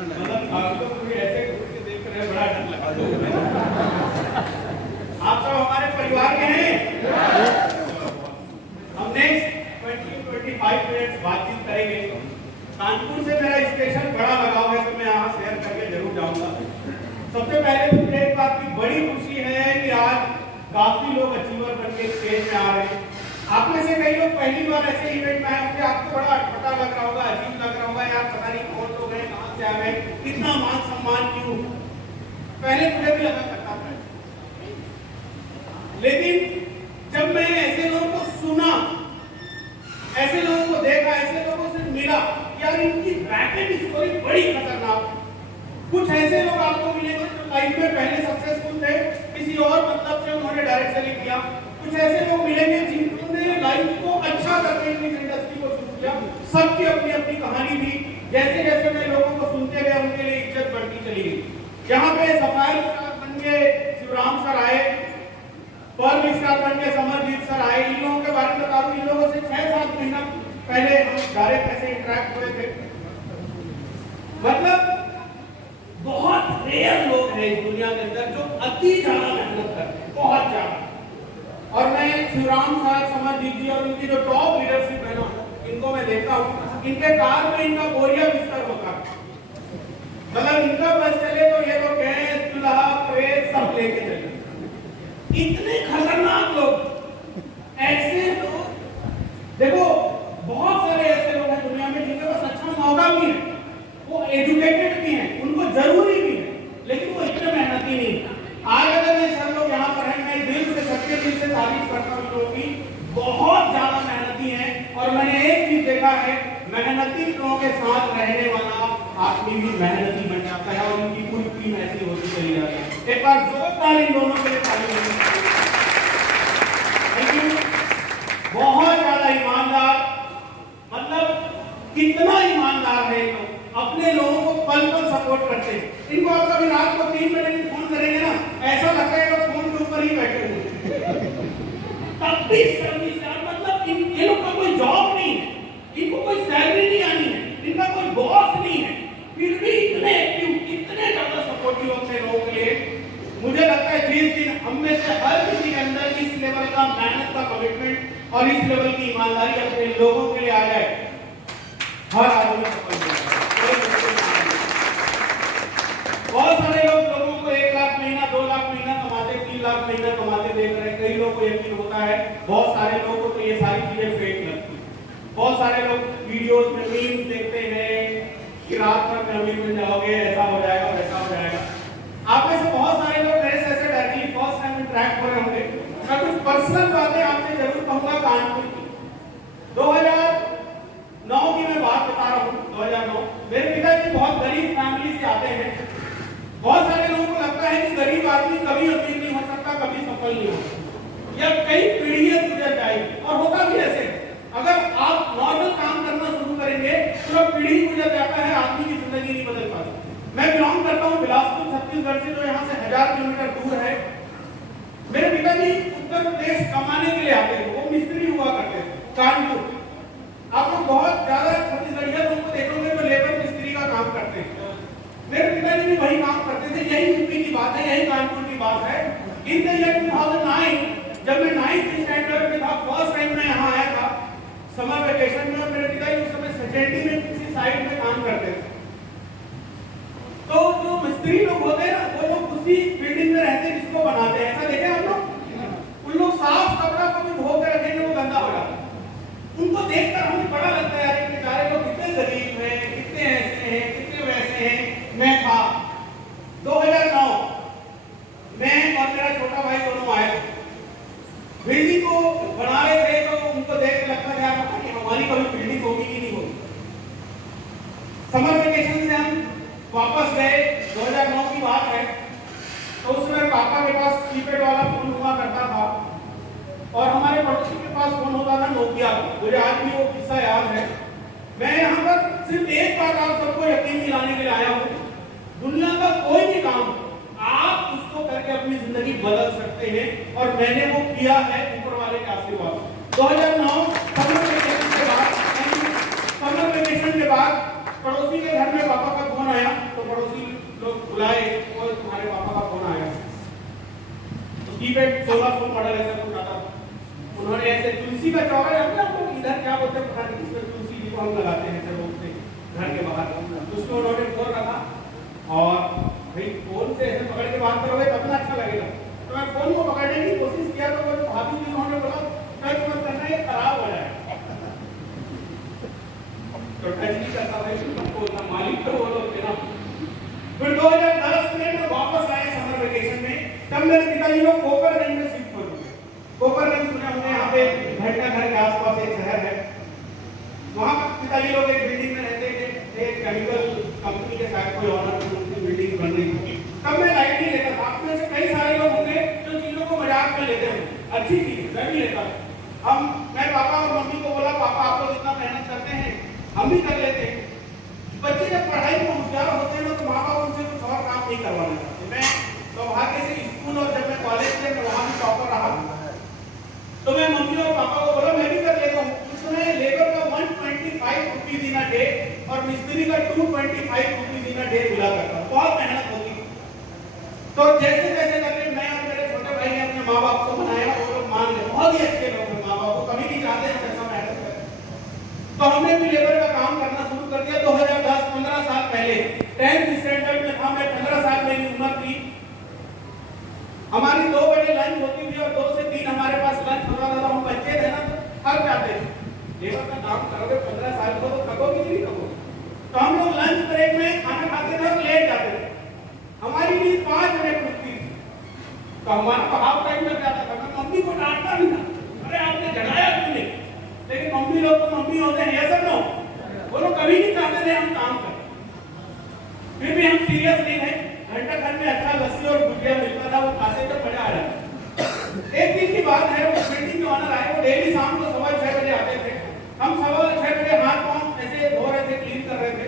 मतलब आपको कोई ऐसे घूर के देख रहे हैं, बड़ा डर लगा। आप सब हमारे परिवार के हैं। हम नेक्स्ट 20-25 मिनट्स बातचीत करेंगे। कानपुर से मेरा स्पेशल बड़ा लगाव है, तो मैं यहाँ शेयर करके जरूर जाऊंगा। सबसे पहले मुझे एक बात की बड़ी खुशी है कि आज काफी लोग अचीवर बन के स्टेज में आ रहे हैं। आप में से कई लोग पहली बार ऐसे इवेंट में आए होंगे, आपको बड़ा अटपटा लग रहा होगा, अजीब लग रहा होगा, यार पता नहीं कौन लोग हैं, कहाँ से आ गए, कितना मान सम्मान क्यों। पहले मुझे भी लगा करता था, लेकिन जब मैं ऐसे लोगों को सुना, ऐसे लोगों को देखा, ऐसे लोगों से मिला, यार इनकी बैकएंड स्टोरी बड़ी खतरनाक। कुछ ऐसे लोग आपको मिलेंगे जो लाइफ में पहले सक्सेसफुल थे, किसी और मतलब से उन्होंने डायरेक्ट सेलिंग किया। कुछ ऐसे लोग मिलेंगे जिन्होंने लाइफ को अच्छा करके इस इंडस्ट्री को शुरू किया। सबकी अपनी अपनी कहानी थी। जैसे जैसे मैं लोगों को सुनते गए, उनके लिए इज्जत बढ़ती चली गई। यहाँ पे सफाई स्टार बन के शिवराम सर आए, पर्ल स्टार बन के समरजीत सर आए। इन लोगों के बारे में बता दूं, इन लोगों से 6-7 महीना पहले हम डायरेक्ट ऐसे इंटरेक्ट हुए थे। मतलब बहुत रेयर लोग हैं इस दुनिया के अंदर जो अति ज्यादा मेहनत करते हैं, बहुत ज्यादा। और मैं शिवराम सर, समरजीत जी और उनकी जो टॉप लीडरशिप है ना, इनको मैं देखता हूँ, इनके कार में इनका बोरिया बिस्तर होता है। मतलब इनका बस चले तो ये लोग गैस, चूल्हा, प्रेस सब लेके चले। इतने खतरनाक लोग, ऐसे लोग देखो, बहुत सारे ऐसे लोग हैं दुनिया में जिनके पास अच्छा मौका भी है, वो एजुकेटेड भी हैं, उनको जरूरी भी है, लेकिन वो इतने मेहनती नहीं। आज अगर ये सब लोग यहाँ पर हैं, मैं दिल से, सच्चे दिल से तारीफ करता हूँ लोगों की, बहुत ज्यादा मेहनती हैं। और मैंने एक चीज देखा है, मेहनती लोगों के साथ रहने वाला आदमी भी मेहनती बन जाता है और उनकी पूरी टीम ऐसी होती चली जाती है। एक बार जोरदार इन दोनों के लिए ताली बजाइए। बहुत ज्यादा ईमानदार, मतलब कितना ईमानदार है ये लोग, अपने लोगों को पल पल सपोर्ट करते हैं। इनको आप कभी रात को 3 बजे भी फोन करेंगे ना, ऐसा लगता है कि फोन के ऊपर ही बैठे हुए। तब भी सर्विस यार, मतलब ये लोग का कोई जॉब नहीं है, इनको कोई सैलरी नहीं आनी है, इनका कोई बॉस नहीं है, फिर भी इतने एक्टिव, इतने ज्यादा सपोर्टिव अपने लोगों के लिए। मुझे लगता है जिस दिन हम में से हर किसी के अंदर इस लेवल का मेहनत का कमिटमेंट और इस लेवल की ईमानदारी अपने लोगों के लिए आ जाए, हर आदमी सफल होगा। बहुत सारे लोगों को 1 लाख महीना, 2 लाख महीना कमाते, 3 लाख महीना कमाते देख रहे हैं। कई लोगों को यकीन होता है, बहुत सारे लोगों को तो ये सारी चीजें फेक लगती है। बहुत सारे लोग वीडियोस में मीम्स देखते हैं कि रात भर में अमीर बन जाओगे, ऐसा हो जाएगा, वैसा हो जाएगा। आप में से बहुत सारे लोग मेरे से ऐसे डायरेक्टली फर्स्ट टाइम इंटरेक्ट हो रहे होंगे। मैं कुछ पर्सनल बातें आपसे जरूर कहूंगा कानपुर की। 2009 की मैं बात बता रहा हूँ। 2009 मेरे पिताजी बहुत गरीब फैमिली से आते हैं। बहुत सारे लोगों को लगता है कि गरीब आदमी कभी अमीर नहीं हो सकता, कभी सफल नहीं हो सकता, या कई पीढ़ियां गुजर जाएगी। और होगा भी ऐसे, अगर आप नॉर्मल काम करना शुरू करेंगे तो पीढ़ी गुजर जाता है, आदमी की जिंदगी नहीं बदल पाती। मैं बिलोंग करता हूँ बिलासपुर छत्तीसगढ़ से, जो यहाँ से 1000 किलोमीटर दूर है। मेरे पिताजी उत्तर प्रदेश कमाने के लिए आते थे, वो मिस्त्री हुआ करते थे कानपुर। आप लोग बहुत ज्यादा छत्तीसगढ़िया लोगों को देखोगे तो लेबर मिस्त्री का काम करते हैं। मेरे पिताजी भी वही काम करते थे। यही यूपी की बात है, यही कानपुर की बात है। इन द ईयर 2009 जब मैं 9th स्टैंडर्ड में था, फर्स्ट टाइम मैं यहाँ आया था समर वेकेशन में। मेरे पिताजी उस समय सचेटी में किसी साइड में काम करते थे। तो जो मिस्त्री लोग होते हैं ना, वो लोग उसी बिल्डिंग में रहते हैं जिसको बनाते हैं। ऐसा देखे आप लोग, उन लोग साफ कपड़ा को भी धो के रखेंगे, वो गंदा हो जाता है। उनको देखकर हमें बड़ा लगता है, यार बेचारे लोग कितने गरीब हैं, कितने ऐसे हैं, कितने वैसे हैं। मैं था 2009 मैं और मेरा छोटा भाई दोनों आए थे। बिल्डिंग को बना रहे थे, तो उनको देख के लगता है कि हमारी कभी बिल्डिंग होगी कि नहीं होगी। समर वेकेशन से हम वापस गए, 2009 की बात है। तो उस समय पापा के पास कीपैड वाला फोन हुआ करता था और हमारे पड़ोसी के पास फोन होता था नोकिया। मुझे आज भी वो किस्सा याद है। मैं यहाँ पर सिर्फ एक बात आप सबको यकीन दिलाने के लिए आया हूँ, दुनिया का कोई भी काम आप उसको करके अपनी जिंदगी बदल सकते हैं, और मैंने वो किया है ऊपर वाले के आशीर्वाद। 2009 समर वेकेशन के बाद पड़ोसी के घर में पापा का फोन आया बुलाए और तुम्हारे पापा का फोन आया, तो कीपैड 1600 मॉडल ऐसा कुछ आता था। उन्होंने ऐसे तुलसी का चौका जानते हैं आपको, इधर क्या बोलते हैं पता नहीं, इसमें तुलसी जी को हम लगाते हैं ऐसे रोड पे घर के बाहर, उसको उन्होंने फोन रखा और भाई फोन से ऐसे पकड़ के बात करोगे तब ना अच्छा लगेगा। तो मैं फोन को पकड़ने की कोशिश किया तो वो भाभी जी उन्होंने बोला टच मत करना, ये खराब हो जाएगा। तो टच नहीं करता भाई, तुमको बोलता मालिक तो वो लोग थे ना। फिर 2010 में मैं वापस आया समर वेकेशन में, तब मेरे पिताजी लोग कोपरगंज में शिफ्ट हो गए। कोपरगंज सुना हमने, यहाँ पे घंटा घर के आसपास एक शहर है, वहाँ पिताजी लोग एक बिल्डिंग में रहते थे, एक केमिकल कंपनी के साथ कोई ऑनर की बिल्डिंग बन रही थी। तब मैं लाइट नहीं लेता था, आप में से कई सारे लोग होंगे जो चीजों को मजाक में लेते हैं, अच्छी चीज मैं भी लेता हूँ। मैं पापा और मम्मी को बोला पापा आप लोग इतना मेहनत करते हैं हम भी कर लेते हैं। बच्चे जब पढ़ाई में होशियार होते हैं ना तो माँ बाप उनसे कुछ और काम नहीं करवाना चाहते। मैं सौभाग्य से स्कूल और जब मैं कॉलेज में वहाँ भी टॉपर रहा, तो मैं मम्मी और पापा को बोला मैं भी कर लेता हूँ। उस समय लेबर का 125 रुपीज इन अ डे और मिस्त्री का 225 रुपीज इन अ डे मिला करता, बहुत मेहनत होती। तो जैसे जैसे करके मैं और मेरे छोटे भाई ने अपने माँ बाप को मनाया, वो लोग मान गए, बहुत ही अच्छे लोग हैं, माँ बाप को कभी नहीं चाहते हैं ऐसा मेहनत करें। तो हमने भी लेबर का काम करना शुरू कर दिया। 2010 15 साल पहले 10th स्टैंडर्ड में था मैं, 15 साल मेरी उम्र थी। हमारी 2 बजे लंच होती थी और 2 से 3 हमारे पास लंच होता था। हम बच्चे थे ना तो थक जाते थे, लेबर का काम करोगे 15 साल को तो थकोगे नहीं थकोगे। तो हम लोग लंच ब्रेक में खाना खाते थे और लेट जाते थे। हमारी नींद 5 बजे खुलती थी, तो हमारा तो हाफ टाइम लग जाता था। मैं मम्मी को डांटता भी था, अरे आपने जगाया क्यों नहीं? लेकिन मम्मी लोग तो मम्मी होते हैं, ये सब ना वो लोग कभी नहीं चाहते थे हम काम करें। फिर भी हम सीरियस नहीं थे। घंटा घर में अच्छा लस्सी और भुजिया मिलता था, वो खाते तो मजा आ जाता। एक दिन की बात है, वो बिल्डिंग के ऑनर आए, वो डेली शाम को 6:15 बजे आते थे। हम 6:15 बजे हाथ पांव ऐसे धो रहे थे, क्लीन कर रहे थे,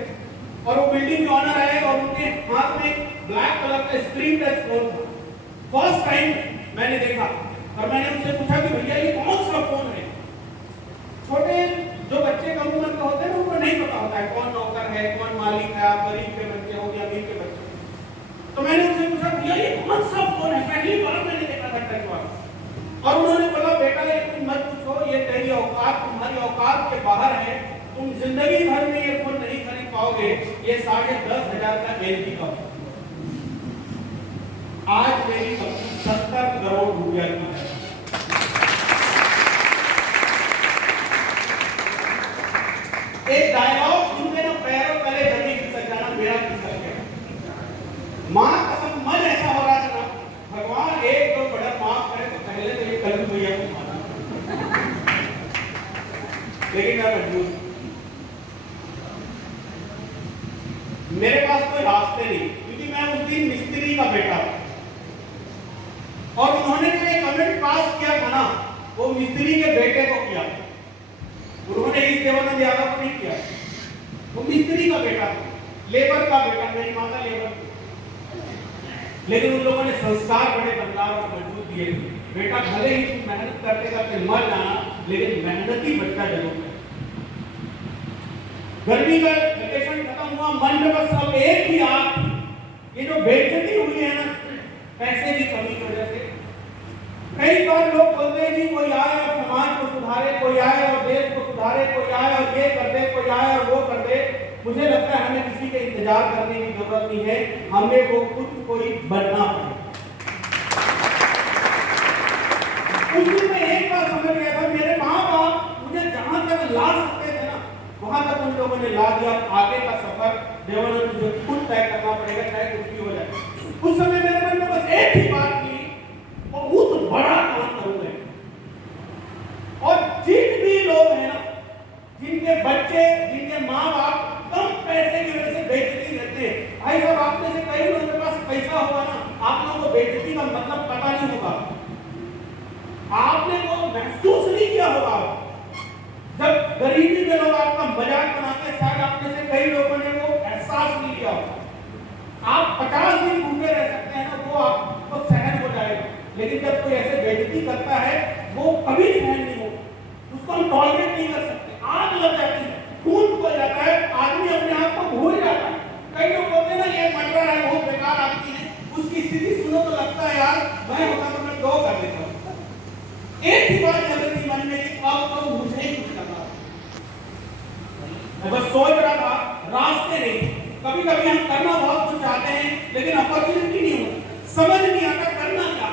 और वो बिल्डिंग के ऑनर आए और उनके हाथ में ब्लैक कलर का स्क्रीन टच फोन था। फर्स्ट टाइम मैंने देखा और मैंने उनसे पूछा कि भैया ये कौन सा फोन है? छोटे जो बच्चे कम उम्र के होते हैं उनको नहीं पता होता है कौन नौकर है, कौन मालिक है, आप गरीब के बच्चे हो या अमीर के बच्चे। तो मैंने उनसे पूछा भैया ये कौन सा फोन है? पहली बार मैंने देखा था टच वाला। और उन्होंने बोला बेटा ये तुम मत पूछो, ये तेरी औकात, तुम्हारी औकात के बाहर है, तुम जिंदगी भर में ये फोन नहीं खरीद पाओगे, ये 10,500 का एलजी का। आज मेरी कंपनी 70 करोड़ रुपया की है। एक डायलॉग सुनते ना पैरों तले जमीन खिसक जाना, मेरा खिसक गया। माँ कसम मन ऐसा हो रहा था ना, भगवान एक तो बड़ा माफ करे तो पहले तो ये कल भैया को माना, लेकिन मैं मजबूर, मेरे पास कोई रास्ते नहीं, क्योंकि मैं उस दिन मिस्त्री का बेटा था। और उन्होंने जो एक कमेंट पास किया था ना, वो मिस्त्री के बेटे को किया, उन्होंने इस देवानंद यादव को नहीं किया। वो मिस्त्री का बेटा था, लेबर का बेटा, मेरी माता लेबर, लेकिन उन लोगों ने संस्कार बड़े दमदार और मजबूत दिए। बेटा भले ही तुम मेहनत करते करते मर जाना, लेकिन मेहनती बच्चा जरूर है। गर्मी का वेकेशन खत्म हुआ, मन में बस अब एक ही आग, ये जो बेइज्जती हुई है ना पैसे की कमी की वजह से। कई बार लोग बोलते हैं कि कोई आए और समाज को सुधारे, कोई आए और देश को सुधारे, कोई आए और ये कर दे, कोई आए और वो कर दे। मुझे लगता है हमें किसी के इंतजार करने की जरूरत नहीं है, हमें वो खुद कोई बनना है। उस दिन मैं एक बार समझ गया था, मेरे माँ बाप मुझे जहां तक ला सकते थे ना वहां तक उन लोगों ने ला दिया। आगे का सफर देवानंद मुझे खुद तय करना पड़ेगा, चाहे कुछ भी हो जाए। उस समय मेरे मन में बस एक ही बात थी, बहुत बड़ा काम करूंगा। और जिन भी लोग हैं ना, जिनके बच्चे, जिनके माँ बाप कम पैसे की वजह से बेइज्जती रहते हैं, भाई साहब आप में से कई लोगों के पास पैसा होगा ना, आप लोगों को बेइज्जती का मतलब पता नहीं होगा, आपने वो महसूस नहीं किया होगा। जब गरीबी में लोग आपका मजाक बनाते हैं, शायद आप में से कई लोगों ने वो एहसास नहीं किया होगा। आप 50 दिन भूखे रह सकते हैं ना, वो आपको सहन हो जाएगा, लेकिन जब कोई ऐसे बेइज्जती करता है वो कभी सहन नहीं होगा, उसको हम टॉलरेट नहीं कर सकते। आग लग जाती है, खून हो जाता है, आदमी अपने आप को भूल जाता है। कई लोग बोलते हैं ना ये मर्डर है, बहुत बेकार मैं होता तो मैं 2 कर देता हूँ। एक ही बात चल रही थी मन में कि अब तो मुझे ही कुछ करना। मैं बस सोच रहा था, रास्ते नहीं। कभी कभी हम करना बहुत कुछ चाहते हैं लेकिन अपॉर्चुनिटी नहीं होती, समझ नहीं आता करना क्या।